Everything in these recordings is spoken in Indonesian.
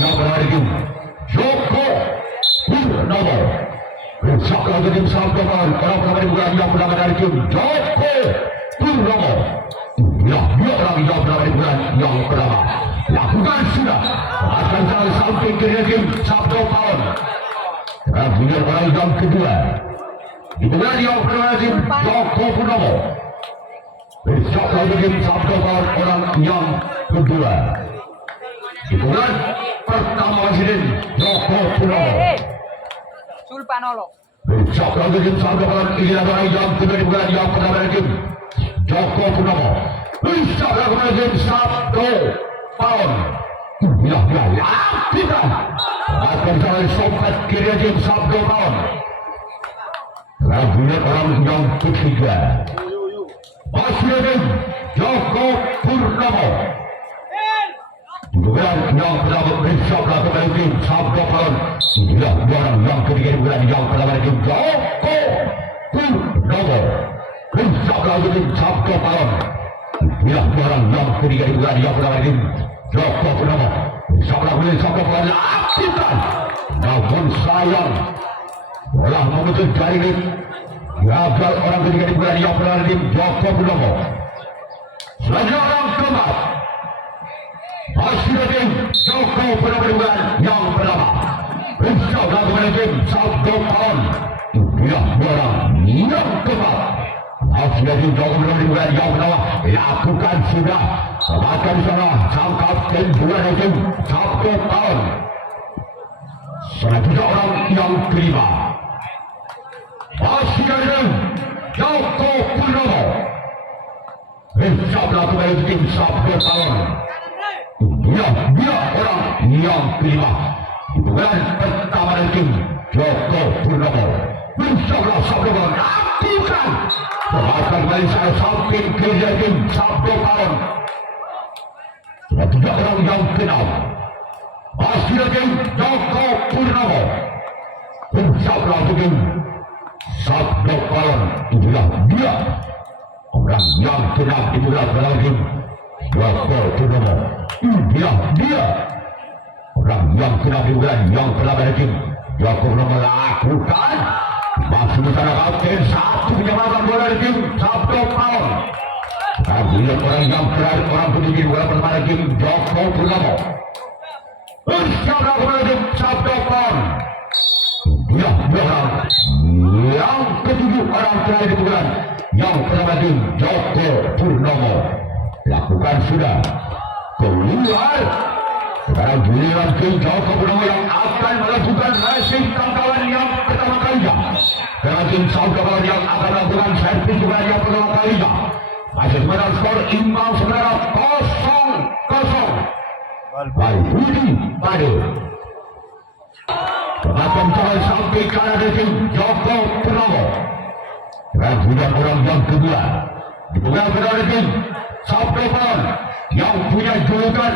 yang berlari Joko Purnomo. Bersama dengan Sabtokan orang yang bernama dari tim Joko Purnomo. Dua orang yang berlari yang pertama lakukan sudah akan jalan sampai ke tim Sabtokan. Kemudian orang yang kedua dimulai yang bernama tim Joko Purnomo. Bersama dengan Sabtokan orang yang kedua. Hitungan pertama Presiden Joko Purnomo. Sulpanolo. Bersama dengan Sabtokan ini adalah yang kedua dimulai yang pertama tim Joko Purnomo. Bersama dengan Sabtokan. Ya, kita akan jalan sobat kiri tim Sabtokan. Kemudian orang yang ketiga Presiden Joko Purnomo. Bukan yang pertama bersama kembali tim Sabtokan. Inilah orang yang ketiga bukan yang pertama tim Joko Purnomo. Bersama tim Sabtokan. Inilah orang yang ketiga bukan yang pertama tim Joko Purnomo. Bersama tim Sabtokan lakukan. Namun sayang telah memutus jaringan. Gagal orang ketiga bukan yang pertama tim Joko Purnomo. Selanjutnya orang keempat Presiden Joko Purnomo yang pertama bersama dengan tim Sabtokan. Inilah orang yang keempat Presiden Joko Purnomo yang pertama lakukan sudah akan sana tangkap dan dua tim Sabtokan. Selanjutnya orang yang kelima Presiden Joko Purnomo bersama dengan tim Sabtokan. Dia orang yang kelima bukan pertama dari tim Joko Purnomo. Bersama Sabtokan lakukan akan kembali saya sampai ke tim Sabtokan. Selanjutnya orang yang keenam Presiden Joko Purnomo bersama tim Sabtokan. Inilah dia orang yang keenam dimulai dari tim Joko Purnomo. Dia orang yang kena bulan yang telah berhakim Joko Purnomo melakukan masih bersama kapten satu menyamakan bola dari tim Sabtokan. Kemudian orang yang terakhir orang pentinggi bola pertama tim Joko Purnomo bersama dengan tim Sabtokan. Dia orang yang ketujuh orang terakhir di bulan yang pertama tim Joko Purnomo lakukan sudah keluar. Sekarang giliran tim Joko Purnomo yang akan melakukan racing tangkapan yang pertama kalinya. Sekarang tim Sabtokan yang akan melakukan servis juga yang pertama kalinya. Masih sebenarnya skor imbang sebenarnya 0-0. Budi Pade akan jalan sampai ke arah tim Joko Purnomo. Kemudian orang yang kedua dipegang oleh tim Sabtokan yang punya julukan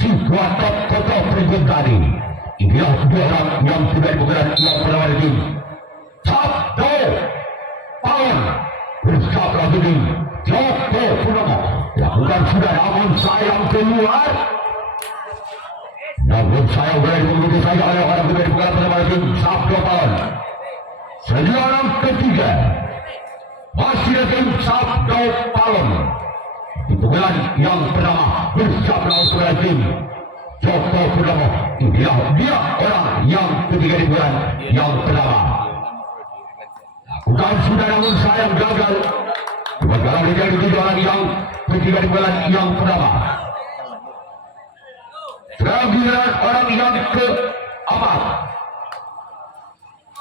si Watot Koto Peringkat tadi. Inilah dua orang yang sudah dipegang yang pertama dari tim Sabtokan bersama tim Joko Purnomo lakukan sudah namun sayang keluar. Namun sayang berani mengikuti saja oleh orang sudah dipegang pertama dari tim Sabtokan. Selanjutnya orang ketiga masih dari tim Sabtokan. Bulan yang pertama bersama dengan tim Joko Purnomo. Inilah dia orang yang ketiga di bulan yang pertama. Bukan sudah namun sayang gagal. Berjalan menjadi tiga orang yang ketiga di bulan yang pertama. Sekarang giliran orang yang keempat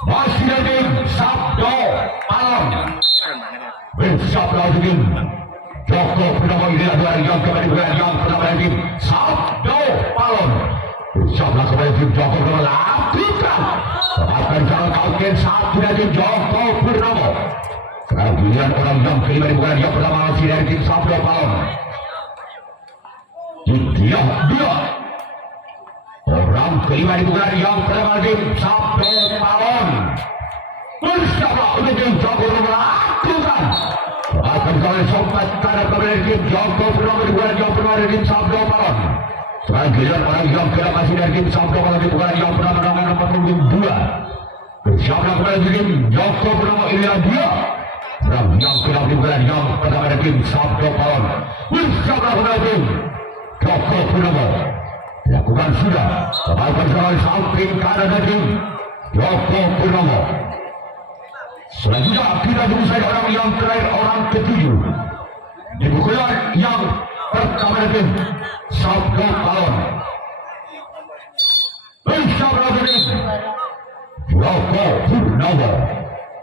masih dari tim Sabtokan bersama dengan Joko Purnomo. Ini adalah yang kembali bukan yang pertama dari tim Sabtokan bersama kembali tim Joko Purnomo lakukan akan jalan kapten satu dari tim Joko Purnomo. Sekarang giliran orang yang kelima bukan yang pertama masih dari tim Sabtokan. Dia orang kelima bukan yang pertama tim Sabtokan bersama tim Joko Purnomo lakukan akan kali sempat karena kemudian tim Joko Purnomo dibuat Joko Purnomo dari tim Sabdo Palon. Sekarang giliran orang yang kena masih dari tim Sabdo Palon dibuat Joko Purnomo dengan nomor punggung 2. Bersama kepada tim Joko Purnomo inilah dia. Yang kena dibuat yang pertama dari tim Sabdo Palon. Bersama kepada tim Joko Purnomo lakukan sudah. Kembali sekali samping kanan dari tim Joko Purnomo. Selanjutnya kita tunggu saja orang yang terakhir, orang ketujuh di pukulan yang pertama dari Sabdo Palon. Bersama tim Joko Purnomo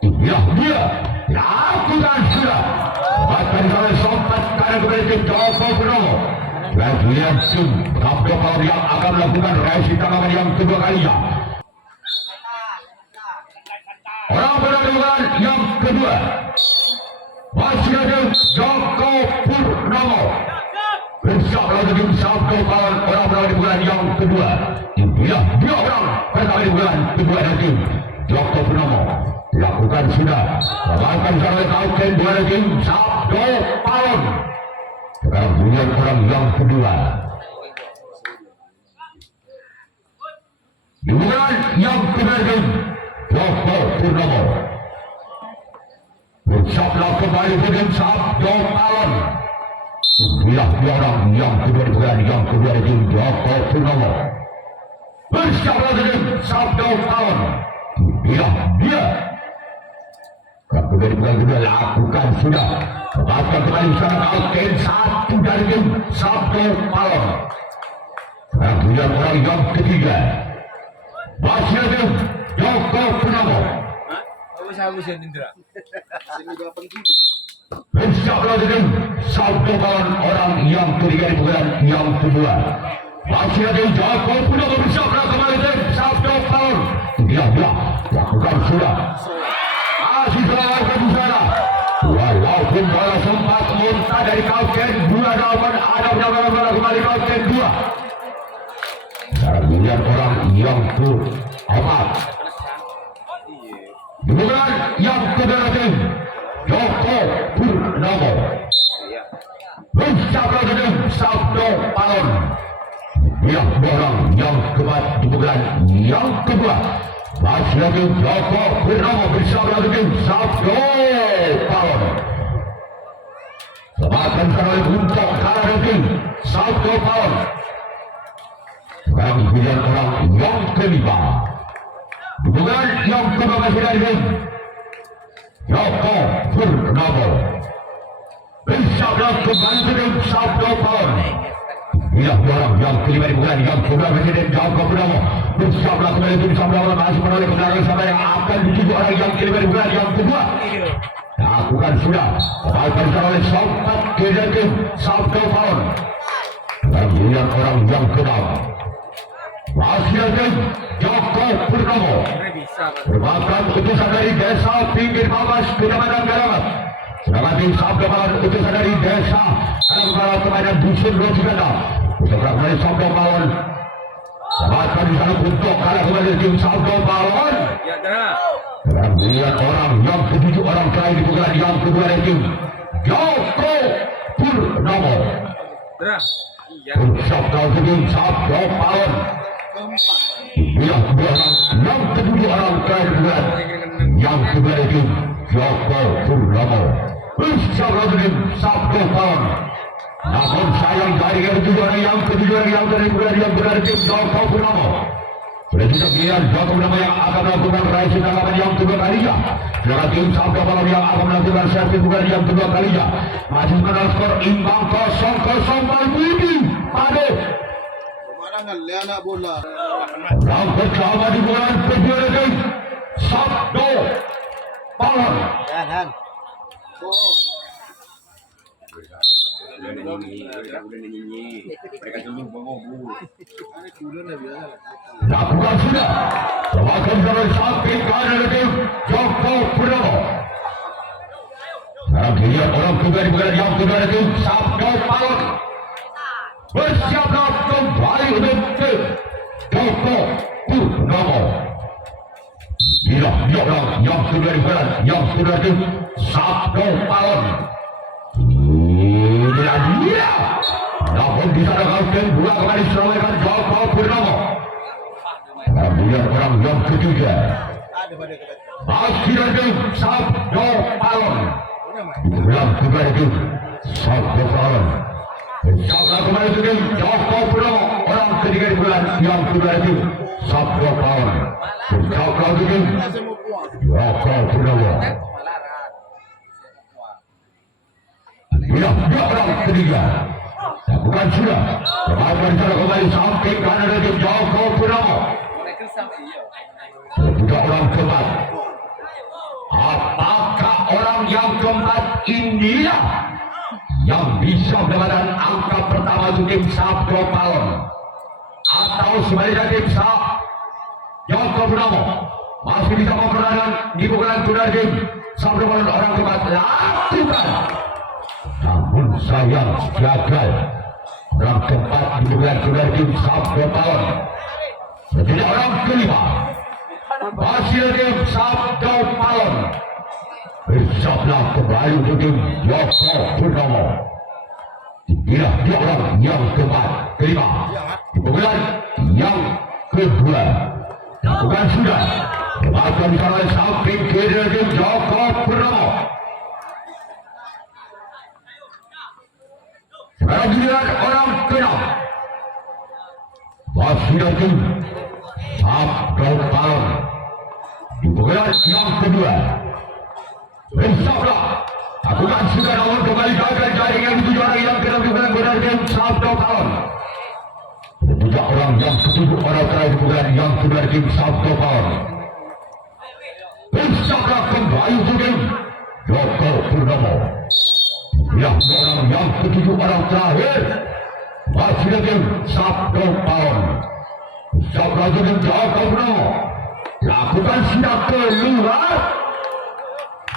inilah dia. Lakukan sudah. Bahkan kalau sempat karena kepada tim Joko Purnomo. Kemudian tim Sabdo Palon yang akan melakukan reaksi tangan yang kedua kalinya. Orang penampilan yang kedua masih ada Joko Purnomo bersama tim Sabdo Palon. Orang penampilan yang kedua inilah dia orang pertama di bulan kedua dari tim Joko Purnomo. Lakukan sudah. Lakukan sampai kauken dua dari tim Sabdo Palon. Sekarang bulan orang yang kedua di bulan yang kedua tim Joko Purnomo bersabda kembali dengan Sabdo Palon. Inilah dia orang yang kedua di bulan yang kedua dari tim Joko Purnomo bersabda dengan Sabdo Palon. Inilah dia kemudian bulan kedua lakukan sudah. Bahkan kembali sana kauken satu dari tim Sabdo Palon. Kemudian orang yang ketiga masih ada Joko Purnomo. Bersama dengan Sabdo Palon. Orang yang ketiga di bulan yang kedua masih ada Joko Purnomo bersama kembali dengan Sabdo Palon. Dia lakukan sudah. Masih selamatkan di sana. Walaupun bola sempat muntah dari kauken 2 dapat ada bola kembali kauken 2. Sekarang melihat orang yang keempat di bulan yang kedua tim Joko Purnomo bersama dengan Sabdo Palon. Yang orang yang keempat di bulan yang kedua masih lagi Joko Purnomo bersama dengan Sabdo Palon. Semakin sekali untuk kalah tim Sabdo Palon. Sekarang pilihan orang yang kelima di bulan yang kedua masih dari tim Joko Purnomo bersama kembali dengan Sabdo Palon. Inilah orang yang kelima di bulan yang kedua masih dari Joko Purnomo bersama kembali tim Sabdo Palon masih menolak kendaraan sama yang akan dituju orang yang kelima di bulan yang kedua. Lakukan sudah. Bahkan oleh sempat dari tim Sabdo Palon. Sekarang pilihan orang yang keenam masih ada Joko Purnomo merupakan utusan dari desa pinggir Babas Kecamatan Galamat. Sedangkan tim Sabdo Palon utusan dari desa Kecamatan Dusun Rojiganda. Untuk kembali Sabdo Palon selamatkan di sana untuk kalah kembali tim Sabdo Palon. Dan melihat orang yang ketujuh orang terakhir di bulan yang kedua dari tim Joko Purnomo bersabda tim Sabdo Palon. Yang kedua yang ketujuh orang terakhir di bulan yang kedua dari tim Joko Purnomo bersabda tim Sabdo Palon. Namun sayang dari ketujuh orang yang ketujuh yang dari bulan yang kedua dari tim Joko Purnomo. Sudah kita lihat Joko Purnomo yang akan melakukan reaksi tanggapan yang kedua kalinya. Sedangkan tim Sabdo Palon yang akan melakukan servis bukan yang kedua kalinya. Masih mengenal skor imbang 0-0 Budi pada Pemandangan anak bola. yang pertama di bulan kedua dari Sabdo Palon. Han. Oh. Lakukan sudah. Semakin sampai samping kanan tim Joko Purnomo. Sekarang dilihat orang juga di bulan yang kedua tim Sabdo Palon. Bersiaplah kembali untuk tim Joko Purnomo. Inilah dia orang yang kedua di bulan yang kedua tim Sabdo Palon. Inilah dia. Namun di sana Kapten bola kembali diselesaikan Joko Purnomo. Kemudian orang yang ketiga Ada pada kita. masih lagi Sabdo Palon. Udah mah. Yang kedua itu Sabdo Palon. Sabdo kembali ke Joko Purnomo. Orang ketiga di bulan yang kedua itu Sabdo Palon. Sabdo itu Kita semua puang. Joko Purnomo. Dia orang ketiga. Bukan sudah. Kembali sana kembali samping kanan dari Joko Purnomo. Juga orang keempat. Apakah orang yang keempat inilah yang bisa mendapatkan angka pertama untuk tim Sabdo Palon, atau sebaliknya tim Joko Purnomo masih bisa memperoleh di pukulan tunggal tim Sabdo Palon orang keempat lakukan, namun sayang gagal. Orang keempat di pukulan tunggal tim Sabdo Palon. Jadi orang kelima masih tim Sabdo Palon. Bersablah kembali untuk tim Joko Purnomo. Inilah dia orang yang keempat, kelima. Di pukulan yang kedua. Bukan sudah. Akan disalah samping kiri dari tim Joko Purnomo. Sekarang giliran orang keenam. Masih dari tim Sabdo Palon. Di pukulan yang kedua. Bersablah. Lakukan sudah namun kembali gagal jaringan tujuh orang yang kena pukulan benar tim Sabdo Palon. Juga orang yang ketujuh orang terakhir pukulan yang kedua tim Sabdo Palon. Bersablah kembali untuk tim Joko Purnomo. Ya, orang yang ketujuh orang terakhir masih tim Sabdo Palon. Bersablah untuk tim Joko Purnomo. Lakukan sidak keluar.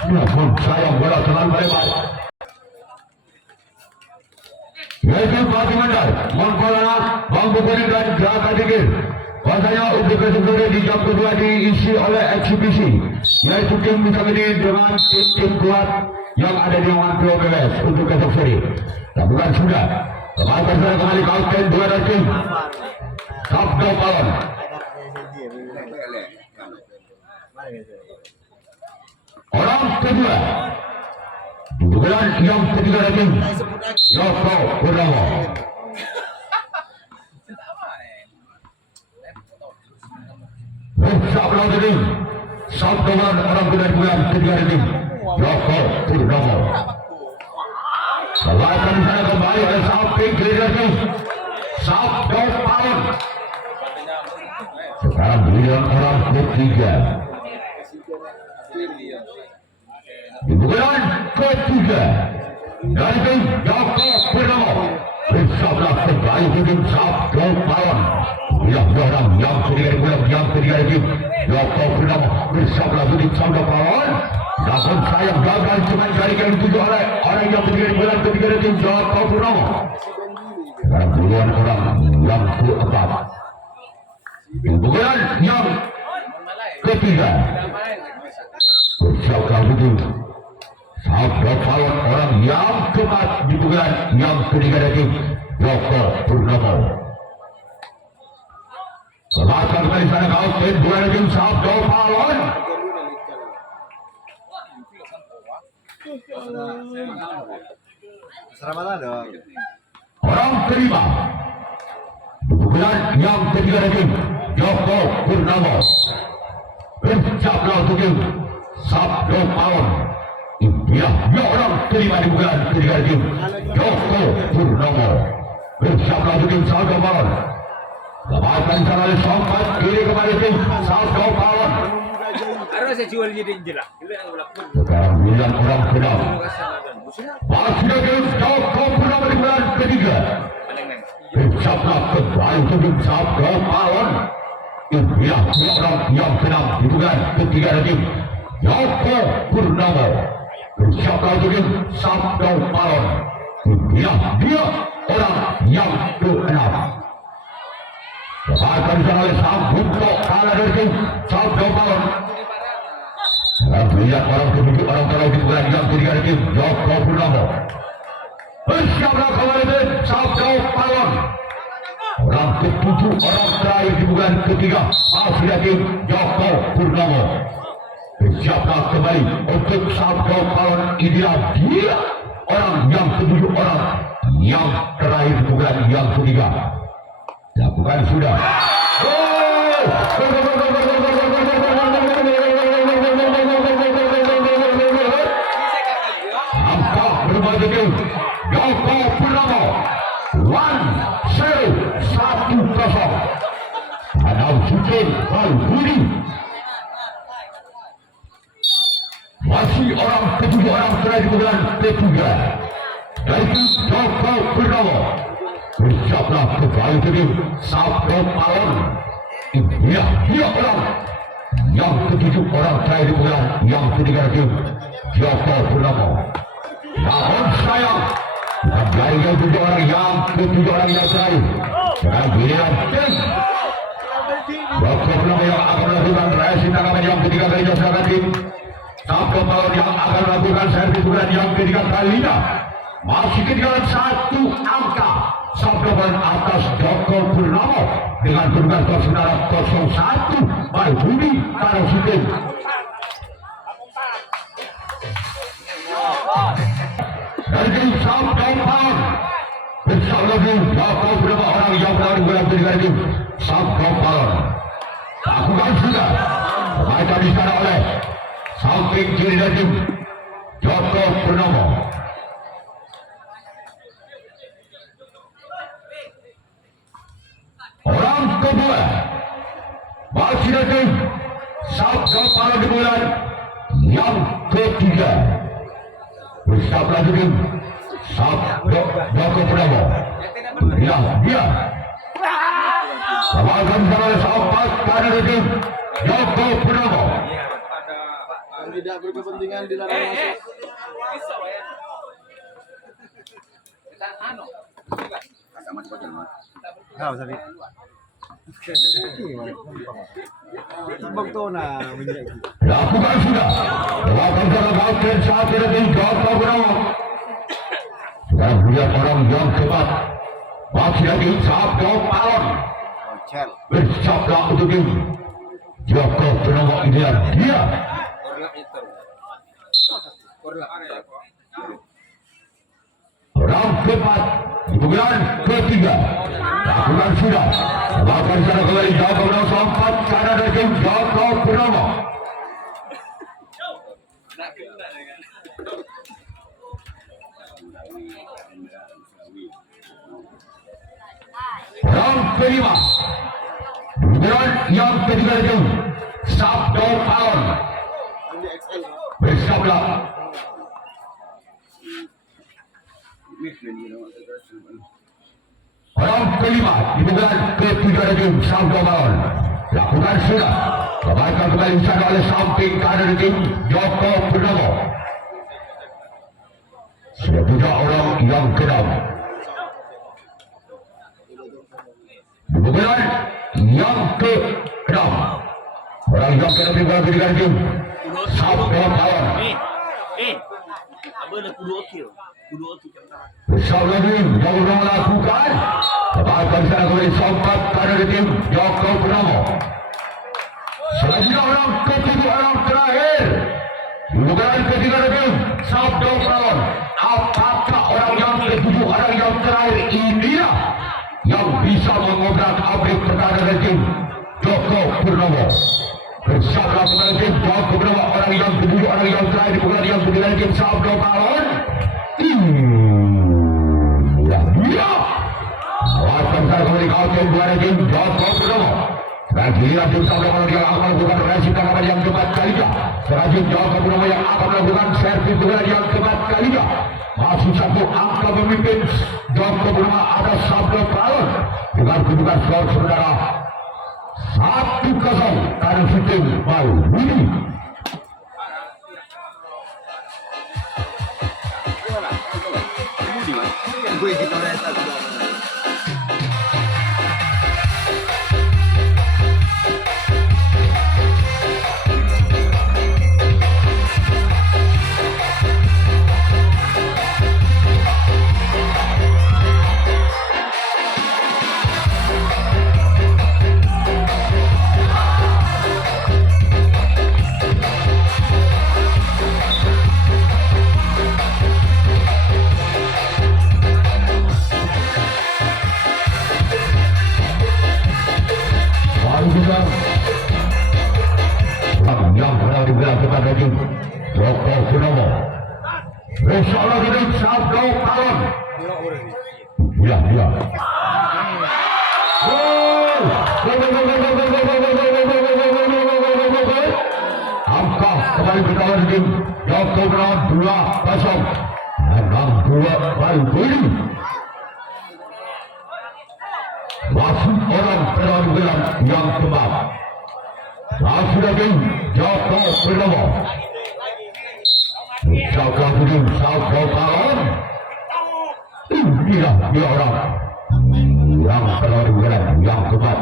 Namun sayang bola terlalu lebar. Yaitu Fatih Mandar, Mangkolana, Bang Bukuri dan Jaka Dikir. Bahasanya untuk kesempatan di jam kedua diisi oleh eksibisi, yaitu tim bisa ini dengan tim kuat yang ada di One Pro BWS untuk esok seri. Dan bukan sudah. Kembali saya kembali Kapten dua dari tim Sabdo Palon. Orang kedua di bulan yang ketiga dari Joko Purnomo. Bersablah dari Sabdo Palon orang kedua di bulan ketiga dari Joko Purnomo. Selatan sana kembali oleh samping kiri dari Sabdo Palon. Sekarang giliran orang ketiga. Di bulan ketiga dari tim Joko Purnomo. Bersablah kembali ke tim Sabdo Palon. Yang orang yang ketiga di bulan yang ketiga dari tim Joko Purnomo. Bersablah ke tim Sabdo Palon. Namun sayang gagal cuma jaringan dituju oleh orang yang ketiga di bulan ketiga dari tim Joko Purnomo. Sekarang puluhan orang yang keempat. Di bulan yang ketiga. Bersablah ke Sabdo Palon orang yang keempat di bulan yang ketiga dari tim Joko Purnomo. Selatan kali sana Kapten dua dari tim Sabdo Palon. Selamat dong. Orang kelima di bulan yang ketiga dari tim Joko Purnomo. Bersablah untuk tim Sabdo Palon. Ya, orang kelima di bulan ketiga tim Joko Purnomo. Bersablah untuk tim Sabdo Palon. Lepaskan sana oleh sompat kiri kembali tim Sabdo Palon. Harus saya jual jadi jelas. Sekarang giliran orang kedua. Masih tim Joko Purnomo di bulan ketiga. Bersablah kembali untuk tim Sabdo Palon. Ya, orang yang keenam di bulan ketiga tim Joko Purnomo. Bersablah untuk tim Sabdo Palon. Ya, dia orang yang keenam. Lepaskan sana oleh Sang Bukto kalah dari tim Sabdo Palon. Lalu lihat orang ketujuh orang kalau dibuat yang ketiga tim Joko Purnomo. Bersiaplah kembali tim Sabdo Palon. Orang ketujuh orang terakhir dibuat ketiga masih tim Joko Purnomo. Bersiaplah kembali untuk Sabdo Palon. Ideal dia orang yang ketujuh orang yang terakhir dibuat yang ketiga. Lakukan sudah. Joko Purnomo 1-0. Adam Sucin Budi masih orang ketujuh orang terakhir bulan ketiga yaitu Joko Purnomo. Bersiaplah kembali tim Sabdo Palon. Dia orang yang ketujuh orang terakhir bulan yang ketiga tim Joko Purnomo. Namun sayang dari yang ketujuh orang yang terakhir dengan giliran tim Joko Purnomo yang akan melakukan reaksi tangan yang ketiga kalinya, sedangkan tim Sabdo Palon yang akan melakukan servis bulan yang ketiga kalinya. Masih ketinggalan satu angka. Sabdo Palon atas Joko Purnomo dengan kedudukan saudara 0-1 by Budi Karositin. Dari Sabdo Palon bersama dengan Joko Purnomo orang yang berada di dalam ketiga tim Sabdo Palon. Lakukan sudah baca di sana oleh samping kiri dari tim Joko Purnomo. Orang kedua masih dari Sabdo Palon di bulan yang ketiga. Bersiaplah tim Sabdo Joko Purnomo. Dia Selamatkan oleh sahabat kanan tim Joko Purnomo. Yang tidak berkepentingan dilarang masuk. Kau tadi. Lakukan sudah. Lakukan dalam bagian saat ini Joko Purnomo. Sekarang melihat orang yang cepat. Masih lagi Sabdo Palon. Bersiaplah untuk tim Joko Purnomo. Ideal dia. Orang keempat di bulan ketiga. Lakukan sudah. Lakukan secara kembali Joko Purnomo sempat karena dari tim Joko Purnomo. Orang kelima di bulan yang ketiga itu Sabdo Palon. Bersiaplah. Orang kelima di bulan ketiga itu Sabdo Palon. Lakukan sudah. Kembalikan kembali sana oleh samping kanan tim Joko Purnomo. Sudah punya orang yang keenam. Di bulan yang ke-6 orang yang keenam di bulan ketiga tim Sabdo Palon. Besar lagi yang melakukan kembalikan sana kembali sempat kanan tim Joko Purnomo. Selanjutnya orang ketujuh orang terakhir di bulan ketiga tim Sabdo Palon. Apakah orang yang ketujuh orang yang terakhir ini yang bisa mengobrak abrik pertahanan tim Joko Purnomo? Bersama kembali tim Joko Purnomo orang yang ketujuh orang yang terakhir di bulan yang ketiga tim Sabdo Palon. Dia akan kembali ke bulan tim Joko Purnomo. Giliran tim Sabdo Palon yang akan melakukan reaksi tanggapan yang keempat kalinya. Selanjutnya Joko Purnomo yang akan melakukan servis bulan yang keempat kalinya. Masih satu angka memimpin Joko Purnomo atas Sabdo Palon dengan kedudukan skor saudara 1-0 karena sistem baru ini. dia. Angka kembali bertahan tim Joko menang 2-0. Menang 2 baru ini. Masuk orang penampilan yang tepat. Masuk lagi Joko Purnomo. Joko Purnomo, Joko Palon. Inilah dia orang yang penampilan yang tepat.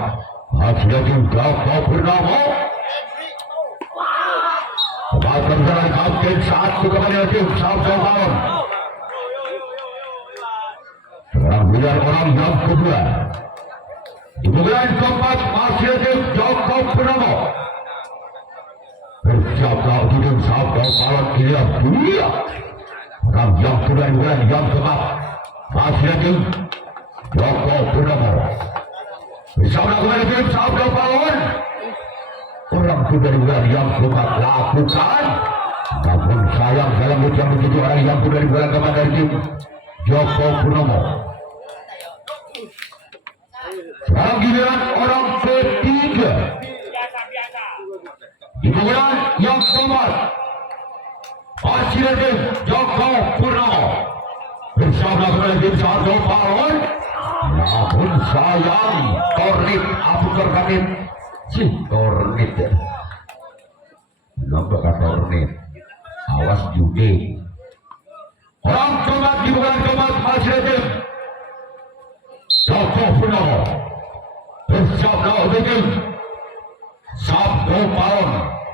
Masuk lagi Joko Purnomo. Bahkan jalan kapten satu kepada tim Joko Palon. Sekarang biar orang yang kedua. Kemudian keempat masih ada Joko Purnomo. Berjaga untuk Joko Palon ini dia. Orang yang kedua kemudian yang keempat masih ada Joko Purnomo. Bersama kepada tim Joko Palon. Orang kedua kemudian yang keempat lakukan. Namun sayang dalam ujian begitu orang yang kedua kemudian kepada tim Joko Purnomo. Sekarang giliran orang ketiga. Kemudian yang keempat masih ada Joko Purnomo. Bersama dengan tim Joko Palon. Namun sayang Kornit Abu Kornit. Kornit ya. Nampak Kornit. Awas judi. Orang keempat kemudian keempat masih ada Joko Purnomo. Bersama dengan Joko Palon.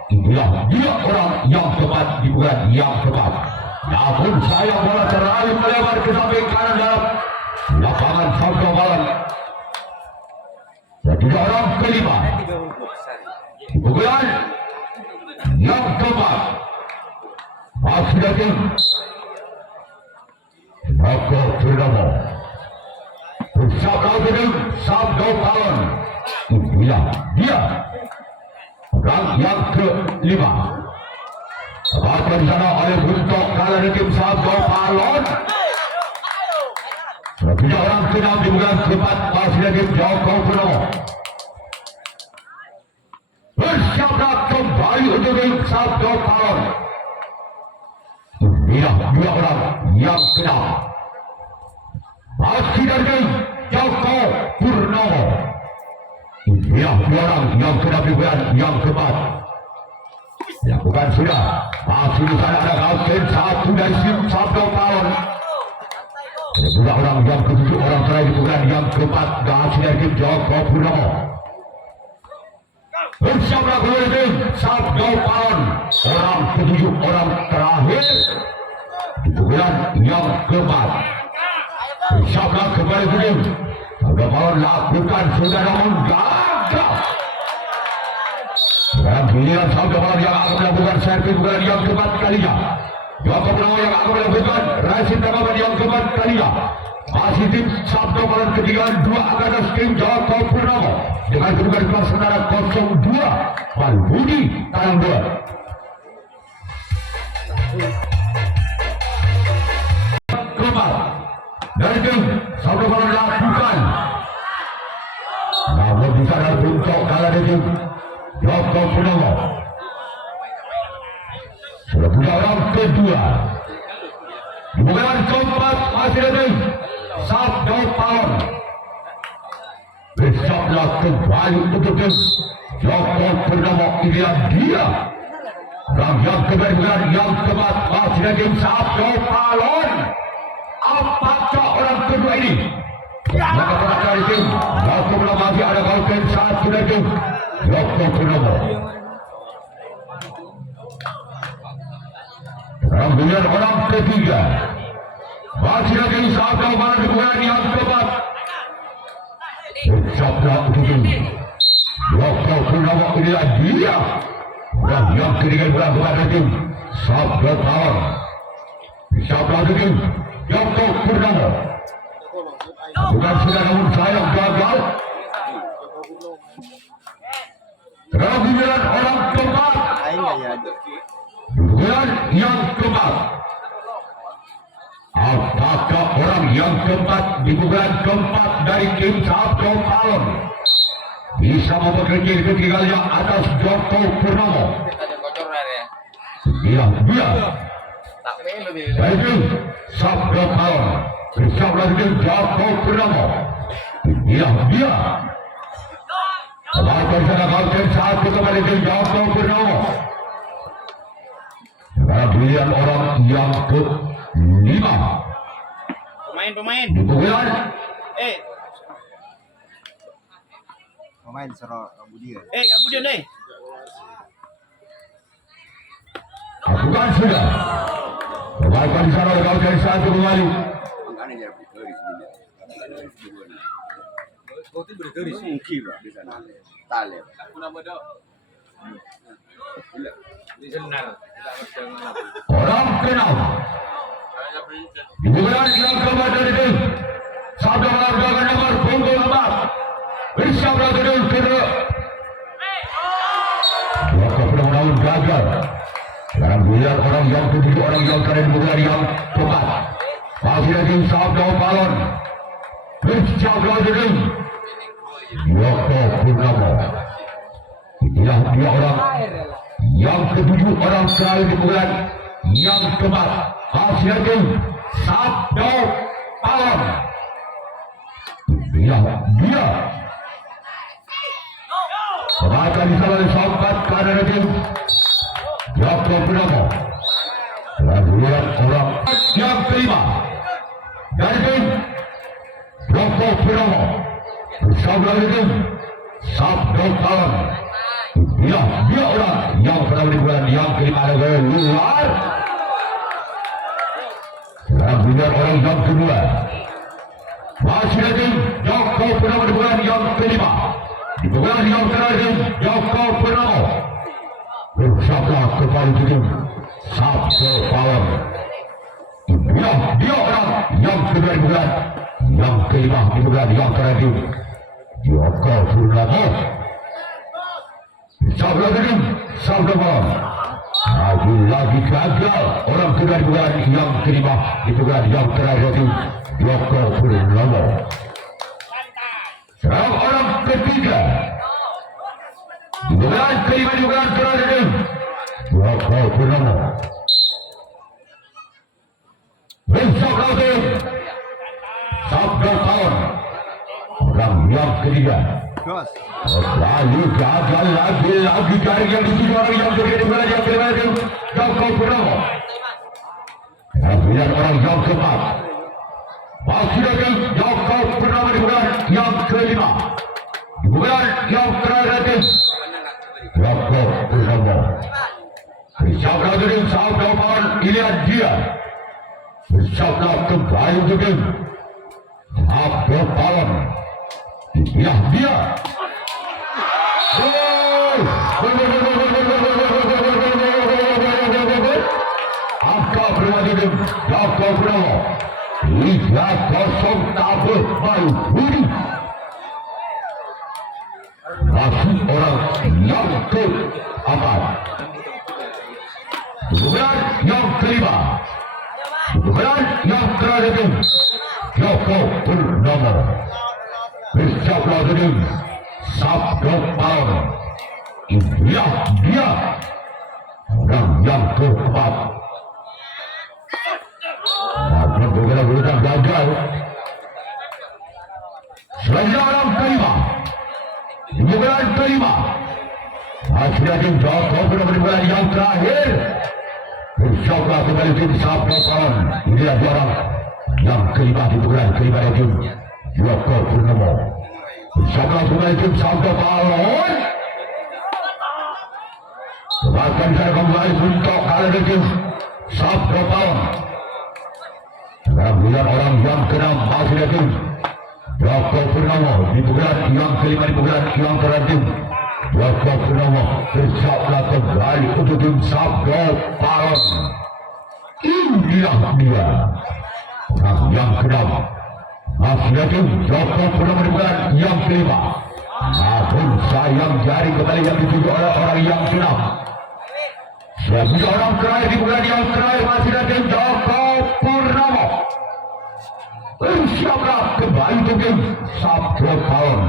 Inilah dia orang yang tepat di bulan yang tepat. Namun saya bola terlalu melebar ke samping kanan dalam lapangan Joko Palon. Jadi orang kelima di bulan yang keempat masih lagi Joko Purnomo. Bersama dengan Joko Palon. Inilah dia orang yang kelima. Bahkan di sana oleh bentuk kalah dari tim Joko Palon. Tiga orang keenam di bulan keempat masih lagi Joko Purnomo. Bersama kembali untuk tim Joko Palon. Inilah dua orang yang keenam. Masih dari Joko Purnomo. Inilah dua orang yang kena bulan yang keempat. Lakukan sudah. Masih di sana ada kapten satu dari tim Joko Palon. Ada dua orang yang ketujuh orang terakhir di bulan yang keempat. Masih dari tim Joko Purnomo. Bersama dengan tim Joko Palon. Orang ketujuh orang terakhir di bulan yang keempat. Bersama kembali ke tim Joko Palon lakukan sudah namun gagal. Dan giliran Joko Palon yang akan melakukan servis bulan yang keempat kalinya. Joko Purnomo yang akan melakukan racing tambahan yang keempat kalinya. Masih tim Joko Palon ketinggalan 2 atas tim Joko Purnomo. Dengan kedudukan kelas saudara 0-2. Balbudi tangan 2. Keempat dari tim Joko Palon lakukan. Namun bisa dalam bentuk kalah dari tim Joko Purnomo. Sudah punya orang kedua. Di bulan keempat masih ada tim Joko Palon. Besoklah kembali untuk tim Joko Purnomo. Inilah dia orang yang kemudian yang keempat masih ada tim Joko Palon. Apakah orang kedua ini? Maka pada kali tim Joko Purnomo masih ada kapten satu dari tim Joko Purnomo. Kemudian orang ketiga masih lagi Joko Palon di bulan yang keempat. Bersabda untuk tim Joko Purnomo. Inilah dia orang yang ketiga bulan kepada tim Joko Palon. Bersabda untuk tim Joko Purnomo. Bukan sudah namun sayang gagal. Sekarang giliran orang keempat. Giliran yang keempat. Apakah Sabda orang yang keempat di bulan keempat dari tim Sabda Palon bisa memperkecil ketinggalan atas Joko Purnomo. Dia dari Sabda Palon bersama dengan Joko Purnomo. Dia Lakukan sana kausen satu kepada tim Joko Purnomo. Sekarang pilihan orang yang ke-5. Pemain. Dibukulan. Pemain Sero Kabudian. Kabudian deh. Lakukan sudah. Lakukan di sana kausen satu kembali. Orang kenal. Dibukulan yang keempat dari tim Sabda menghargakan nomor punggung 4 bersama dengan kedua. Joko Purnomo gagal. Sekarang biliar orang yang ke-7, orang yang keren bukan yang keempat. Masih ada tim Sabda Palon bersama dengan Joko Purnomo. Inilah dia orang yang ke-7, orang terakhir di bulan yang keempat. Masih ada tim Sabda Palon. Dia Sebagai di sana disompat karena tim Joko Purnomo. Lalu orang yang ke-5 dari tim Joko Purnomo bersama dengan Sabda Palon. Dia orang yang pertama di bulan yang ke-5 ada luar. Sekarang biliar orang yang kedua. Masih ada tim Joko Purnomo di bulan yang ke-5. Di bulan yang terakhir Joko Purnomo bersama kepada tim Sabda Palon. Dia orang yang kedua di bulan yang ke-5 di bulan yang terakhir Joko Purnomo bersama dengan Sabda Palon. Lagi gagal orang kedua di bulan yang ke-5 di bulan yang terakhir Joko Purnomo. Sekarang orang ketiga di bulan ke-5 di bulan terakhir Joko Purnomo bersama tim Sabda Palon. Orang yang ketiga lalu gagal lagi dari yang di orang yang ketiga di bulan yang terakhir Joko Purnomo. Kemudian orang yang keempat masih lagi Joko Purnomo di bulan yang ke-5 di bulan yang terakhir Joko Purnomo bersama dengan Sabda Palon. Ilian dia bersama kembali dengan Sabda Palon. Dia angka berwajib Joko Purnomo 3-0 tabel baru Budi. Masih orang yang ke-4 bulan yang ke-5 bulan yang terakhir Joko Purnomo bersama dengan Sabda Palon. Dia orang yang ke-4. Namun beberapa gagal. Selanjutnya orang ke-5 di bulan ke-5 masih ada Joko Purnomo di bulan yang terakhir bersama kembali tim Sabda Palon. Inilah orang yang ke-5 di bulan ke-5 dari tim Joko Purnomo bersama kembali tim Sabda Palon. Bahkan saya kembali untuk kali ini Sabda Palon. Sekarang bulan orang yang ke-6 masih ada tim Joko Purnomo di bulan yang ke-5 di bulan yang terakhir Joko Purnomo bersama kembali untuk tim Sabda Palon. Inilah dia orang yang ke-6 masih ada tim Joko Purnomo di bulan yang ke-5. Namun sayang jari kembali yang dituju oleh orang yang ke-6. Sebagai orang terakhir di bulan yang terakhir masih ada tim Joko Purnomo Siaplah kembali mungkin Sabtu tahun.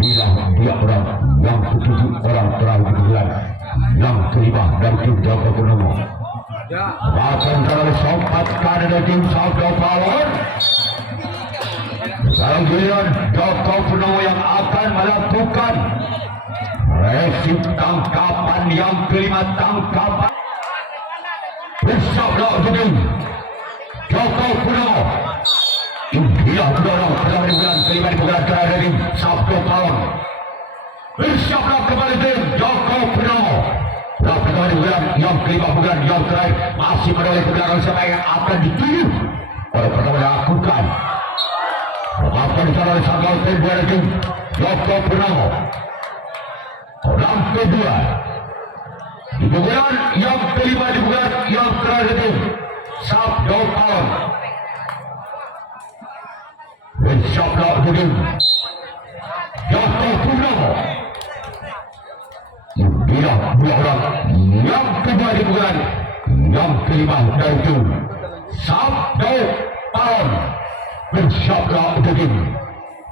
Bila dia orang yang ketujuh orang terakhir di bulan yang kelima dari tim Joko Purnomo. Bahkan kalau sempatkan dari tim Sabtu tahun. Sekarang giliran Joko Purnomo yang akan melakukan resip tangkapan yang kelima, tangkapan. Bersabda begini Joko Purnomo. Dia mendorong pertama di bulan kelima di bulan terakhir di Sabtu tahun. Bersabda kembali tim Joko Purnomo. Pertama di bulan yang kelima bulan yang terakhir masih menoleh ke belakang siapa yang akan dituju oleh pertama dilakukan. Apa di sana oleh Sanggau tim bulan tim Joko Purnomo. Orang kedua di bulan yang kelima di bulan yang terakhir itu Sabtu tahun. Bersabda begini Joko Purnomo. Dia dua orang yang kedua di bulan yang kelima dari itu Sabtu tahun. Bersabda begini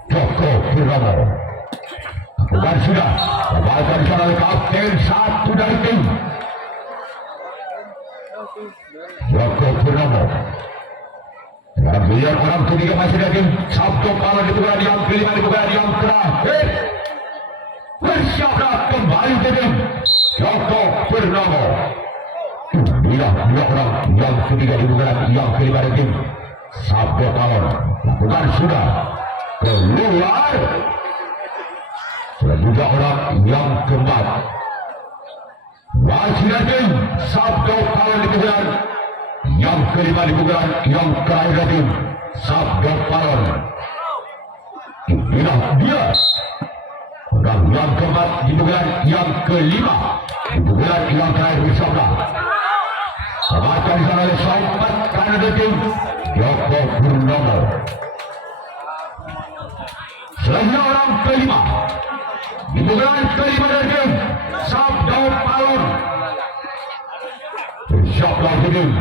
Joko Purnomo. Bukan sudah membaca di sana oleh kapten satu dari tim Joko Purnomo. Sekarang biar orang ketiga masih dari tim Sabtu tahun di bulan yang kelima di bulan yang terakhir. Bersabda kembali ke tim Joko Purnomo. Bila dua orang yang ketiga di bulan yang kelima dari tim Sabtu tahun. Bukan sudah keluar. Dan juga orang yang keempat masih ada Sabtu tahun di bulan yang kelima di bulan yang terakhir di Sabtu tahun. Inilah dia orang yang keempat di bulan yang kelima di bulan yang terakhir di Sabtu. Baca di sana oleh Sobat Kanada tim Joko Purnomo. Selanjutnya orang kelima di bulan kelima dari tim Sabtu tahun. Bersabda begini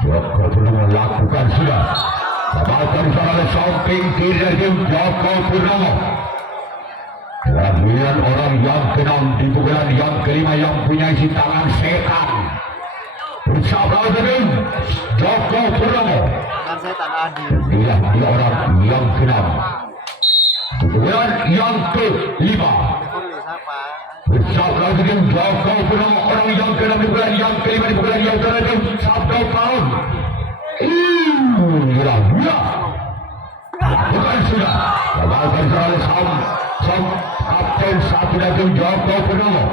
Joko Purnomo lakukan sudah. Baca di sana oleh samping kiri dari tim Joko Purnomo. Kemudian orang yang keenam di bulan yang kelima yang punya isi tangan setan. Bersabda begini Joko Purnomo. Tangan setan adil. Dia orang yang keenam di bulan yang kelima. Bersabda begini Joko Purnomo. Orang yang keenam di bulan yang kelima di bulan yang terakhir Sabtu tahun. Inilah dia. Bukan sudah. Bapak oleh Sam kapten satu dari Joko Purnomo.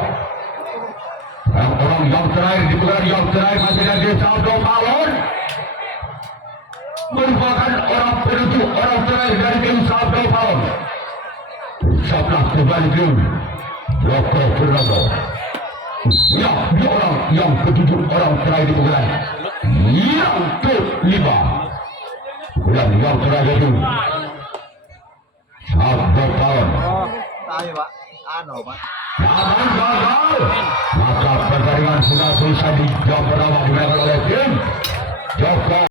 Orang yang terakhir di bulan yang terakhir masih dari Sabtu tahun. Merupakan orang penuju orang terakhir dari tim Sabtu tahun. Bersabda kembali tim Joko Purnomo. Ya, dia orang yang ketujuh orang terakhir di bulan yang kelima. Bulan yang terakhir itu Sabtu tahun. Tahu Pak, Pak. Namun gagal. Maka pertandingan sudah selesai di jam pertama dimenangkan oleh tim Joko